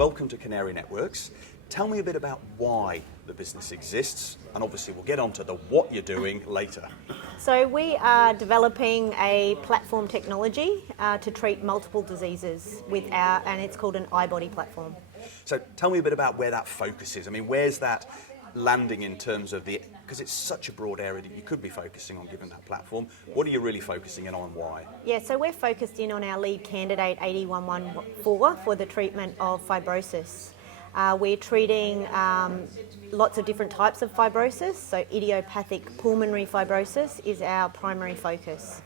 welcome to Canary Networks. Tell me a bit about why the business exists, and obviously we'll get on to the what you're doing later. So we are developing a platform technology to treat multiple diseases and it's called an iBody platform. So tell me a bit about where that focus is. I mean, where's that landing in terms of because it's such a broad area that you could be focusing on given that platform. What are you really focusing in on and why? Yeah, so we're focused in on our lead candidate 8114 for the treatment of fibrosis. We're treating lots of different types of fibrosis, so idiopathic pulmonary fibrosis is our primary focus.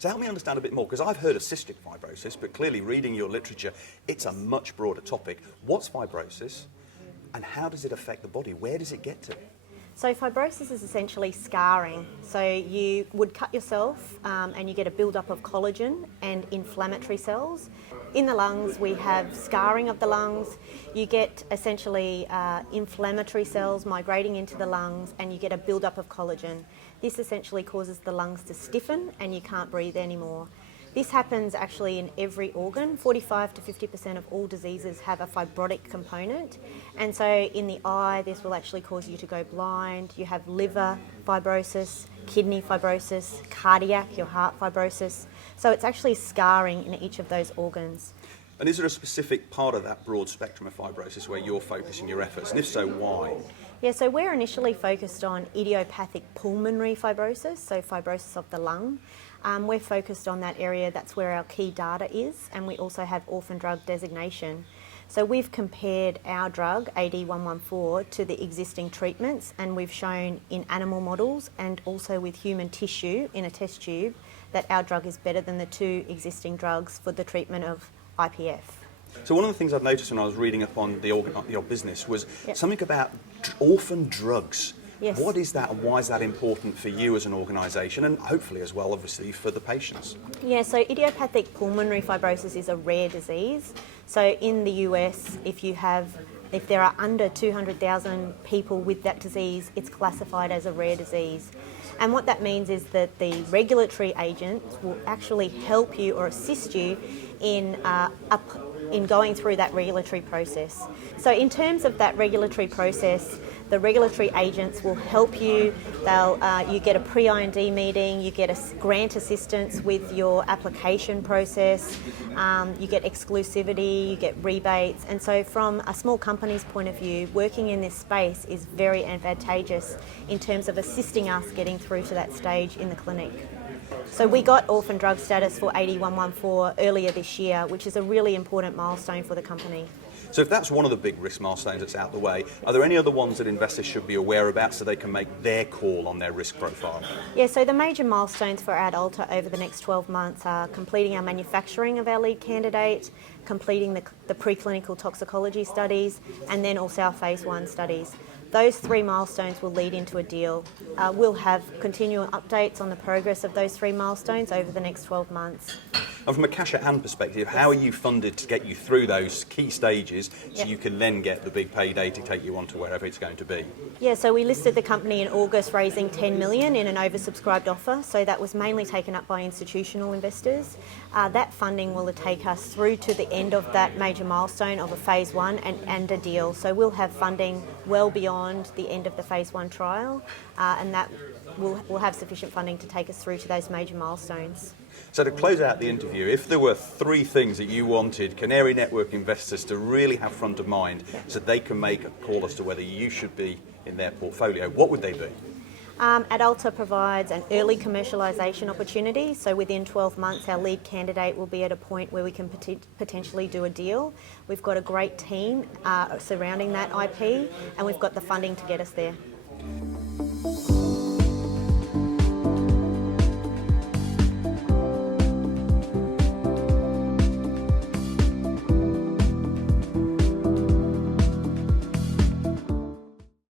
So help me understand a bit more, because I've heard of cystic fibrosis, but clearly reading your literature, it's a much broader topic. What's fibrosis and how does it affect the body? Where does it get to? So fibrosis is essentially scarring. So you would cut yourself and you get a build-up of collagen and inflammatory cells. In the lungs, we have scarring of the lungs. You get essentially inflammatory cells migrating into the lungs and you get a build-up of collagen. This essentially causes the lungs to stiffen and you can't breathe anymore. This happens actually in every organ. 45 to 50% of all diseases have a fibrotic component. And so in the eye, this will actually cause you to go blind. You have liver fibrosis, kidney fibrosis, cardiac, your heart fibrosis. So it's actually scarring in each of those organs. And is there a specific part of that broad spectrum of fibrosis where you're focusing your efforts? And if so, why? Yeah, so we're initially focused on idiopathic pulmonary fibrosis, so fibrosis of the lung. We're focused on that area, that's where our key data is, and we also have orphan drug designation. So we've compared our drug, AD114, to the existing treatments, and we've shown in animal models and also with human tissue in a test tube that our drug is better than the two existing drugs for the treatment of IPF. So one of the things I've noticed when I was reading up on your business was something about orphan drugs. Yes. What is that and why is that important for you as an organisation and hopefully as well, obviously, for the patients? Yeah, so idiopathic pulmonary fibrosis is a rare disease. So in the US, if there are under 200,000 people with that disease, it's classified as a rare disease. And what that means is that the regulatory agents will actually help you or assist you in going through that regulatory process. So in terms of that regulatory process, the regulatory agents will help you. You get a pre-IND meeting, you get a grant assistance with your application process, you get exclusivity, you get rebates. And so from a small company's point of view, working in this space is very advantageous in terms of assisting us getting through to that stage in the clinic. So we got orphan drug status for 8114 earlier this year, which is a really important milestone for the company. So if that's one of the big risk milestones that's out the way, are there any other ones that investors should be aware about so they can make their call on their risk profile? Yeah, so the major milestones for Adalta over the next 12 months are completing our manufacturing of our lead candidate, completing the preclinical toxicology studies, and then also our phase 1 studies. Those three milestones will lead into a deal. We'll have continual updates on the progress of those three milestones over the next 12 months. And from a cash at hand perspective, how are you funded to get you through those key stages so you can then get the big payday to take you on to wherever it's going to be? Yeah, so we listed the company in August raising 10 million in an oversubscribed offer, so that was mainly taken up by institutional investors. That funding will take us through to the end of that major milestone of a phase 1 and a deal. So we'll have funding well beyond the end of the phase 1 trial, and that will have sufficient funding to take us through to those major milestones. So to close out the interview, if there were three things that you wanted Canary Network investors to really have front of mind so they can make a call as to whether you should be in their portfolio, what would they be? Adalta provides an early commercialisation opportunity, so within 12 months our lead candidate will be at a point where we can potentially do a deal. We've got a great team surrounding that IP and we've got the funding to get us there.